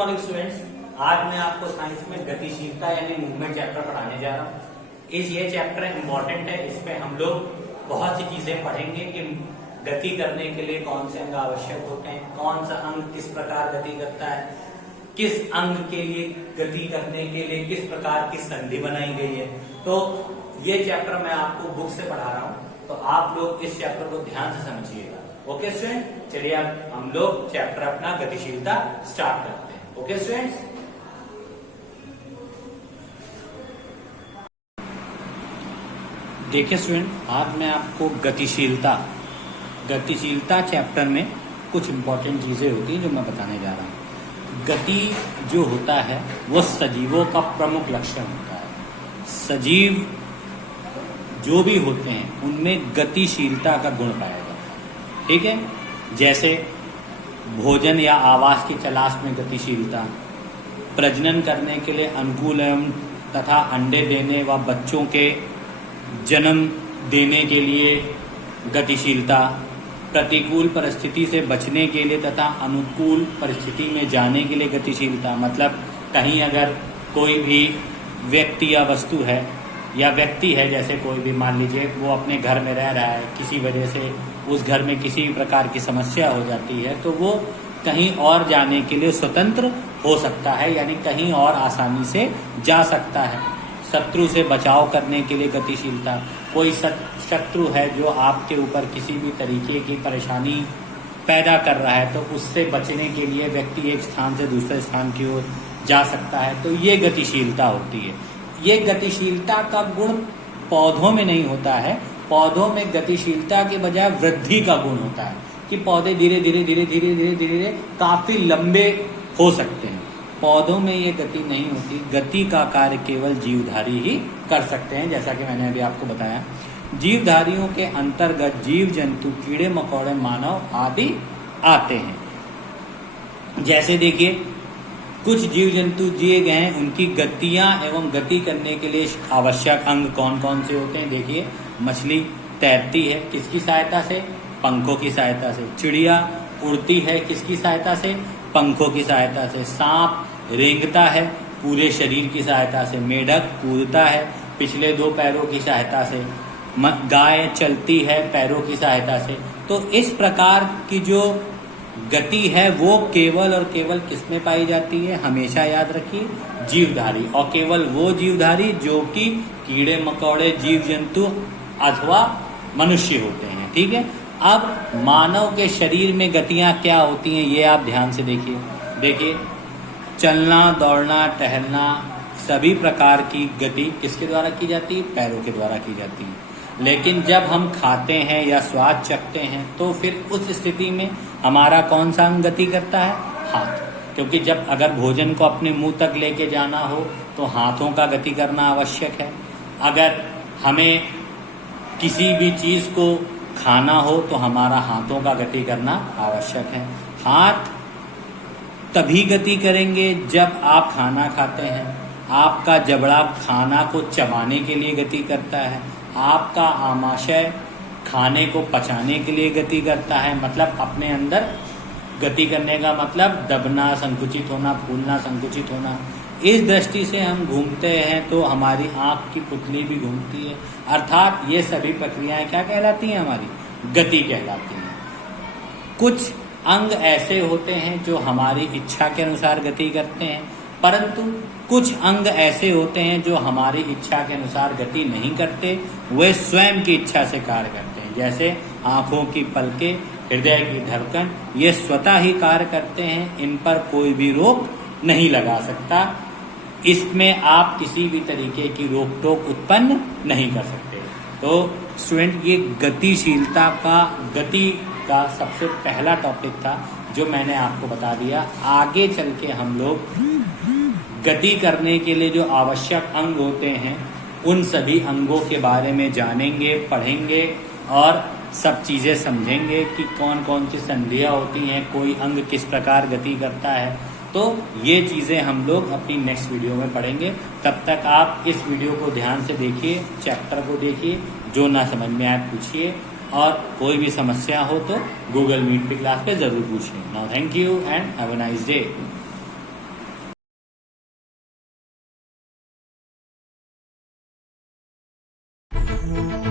Morning students. आज मैं आपको साइंस में गतिशीलता यानी मूवमेंट चैप्टर पढ़ाने जा रहा हूँ। ये चैप्टर इम्पोर्टेंट है। इसमें हम लोग बहुत सी चीजें पढ़ेंगे कि गति करने के लिए कौन से अंग आवश्यक होते हैं, कौन सा अंग किस प्रकार गति करता है, किस अंग के लिए गति करने के लिए किस प्रकार की संधि बनाई गई है। तो ये चैप्टर मैं आपको बुक से पढ़ा रहा हूँ, तो आप लोग इस चैप्टर को ध्यान से समझिएगा। ओके स्टूडेंट, चलिए अब हम लोग चैप्टर अपना गतिशीलता स्टार्ट करते हैं। ओके स्टूडेंट्स, देखिए स्टूडेंट, आज मैं आपको गतिशीलता चैप्टर में कुछ इंपॉर्टेंट चीजें होती हैं जो मैं बताने जा रहा हूँ। गति जो होता है वो सजीवों का प्रमुख लक्षण होता है। सजीव जो भी होते हैं उनमें गतिशीलता का गुण पाया जाता है। ठीक है, जैसे भोजन या आवास की तलाश में गतिशीलता, प्रजनन करने के लिए अनुकूल एवं तथा अंडे देने व बच्चों के जन्म देने के लिए गतिशीलता, प्रतिकूल परिस्थिति से बचने के लिए तथा अनुकूल परिस्थिति में जाने के लिए गतिशीलता। मतलब कहीं अगर कोई भी व्यक्ति या वस्तु है या व्यक्ति है, जैसे कोई भी मान लीजिए वो अपने घर में रह रहा है, किसी वजह से उस घर में किसी भी प्रकार की समस्या हो जाती है, तो वो कहीं और जाने के लिए स्वतंत्र हो सकता है, यानी कहीं और आसानी से जा सकता है। शत्रु से बचाव करने के लिए गतिशीलता, कोई शत्रु है जो आपके ऊपर किसी भी तरीके की परेशानी पैदा कर रहा है, तो उससे बचने के लिए व्यक्ति एक स्थान से दूसरे स्थान की ओर जा सकता है, तो ये गतिशीलता होती है। ये गतिशीलता का गुण पौधों में नहीं होता है। पौधों में गतिशीलता के बजाय वृद्धि का गुण होता है कि पौधे धीरे धीरे काफी लंबे हो सकते हैं। पौधों में ये गति नहीं होती। गति का कार्य केवल जीवधारी ही कर सकते हैं, जैसा कि मैंने अभी आपको बताया। जीवधारियों के अंतर्गत जीव जंतु, कीड़े मकोड़े, मानव आदि आते हैं। जैसे देखिए, कुछ जीव जंतु दिए गए हैं, उनकी गतियां एवं गति करने के लिए आवश्यक अंग कौन कौन से होते हैं। देखिए, मछली तैरती है, किसकी सहायता से? पंखों की सहायता से। चिड़िया उड़ती है, किसकी सहायता से? पंखों की सहायता से। सांप रेंगता है, पूरे शरीर की सहायता से। मेढक कूदता है, पिछले 2 पैरों की सहायता से। गाय चलती है, पैरों की सहायता से। तो इस प्रकार की जो गति है वो केवल और केवल किसमें पाई जाती है? हमेशा याद रखिए, जीवधारी, और केवल वो जीवधारी जो कि कीड़े मकोड़े, जीव जंतु अथवा मनुष्य होते हैं। ठीक है, अब मानव के शरीर में गतियां क्या होती हैं ये आप ध्यान से देखिए, चलना, दौड़ना, टहलना, सभी प्रकार की गति किसके द्वारा की जाती है? पैरों के द्वारा की जाती है। लेकिन जब हम खाते हैं या स्वाद चखते हैं तो फिर उस स्थिति में हमारा कौन सा अंग गति करता है? हाथ। क्योंकि जब अगर भोजन को अपने मुंह तक लेके जाना हो तो हाथों का गति करना आवश्यक है। अगर हमें किसी भी चीज को खाना हो तो हमारा हाथों का गति करना आवश्यक है। हाथ तभी गति करेंगे जब आप खाना खाते हैं। आपका जबड़ा खाना को चबाने के लिए गति करता है। आपका आमाशय खाने को पचाने के लिए गति करता है। मतलब अपने अंदर गति करने का मतलब दबना, संकुचित होना, फूलना, संकुचित होना। इस दृष्टि से हम घूमते हैं तो हमारी आंख की पुतली भी घूमती है। अर्थात ये सभी प्रक्रियाएं क्या कहलाती हैं? हमारी गति कहलाती हैं। कुछ अंग ऐसे होते हैं जो हमारी इच्छा के अनुसार गति करते हैं, परंतु कुछ अंग ऐसे होते हैं जो हमारी इच्छा के अनुसार गति नहीं करते, वे स्वयं की इच्छा से कार्य करते हैं। जैसे आंखों की पलकें, हृदय की धड़कन, ये स्वतः ही कार्य करते हैं। इन पर कोई भी रोक नहीं लगा सकता। इसमें आप किसी भी तरीके की रोक टोक उत्पन्न नहीं कर सकते। तो स्टूडेंट, ये गतिशीलता गति का सबसे पहला टॉपिक था जो मैंने आपको बता दिया। आगे चल के हम लोग गति करने के लिए जो आवश्यक अंग होते हैं उन सभी अंगों के बारे में जानेंगे, पढ़ेंगे और सब चीजें समझेंगे कि कौन कौन सी संधियां होती हैं, कोई अंग किस प्रकार गति करता है। तो ये चीजें हम लोग अपनी नेक्स्ट वीडियो में पढ़ेंगे। तब तक आप इस वीडियो को ध्यान से देखिए, चैप्टर को देखिए, जो ना समझ में आए पूछिए, और कोई भी समस्या हो तो गूगल मीट पे क्लास पे जरूर पूछिए। Now thank you and have a nice day. है।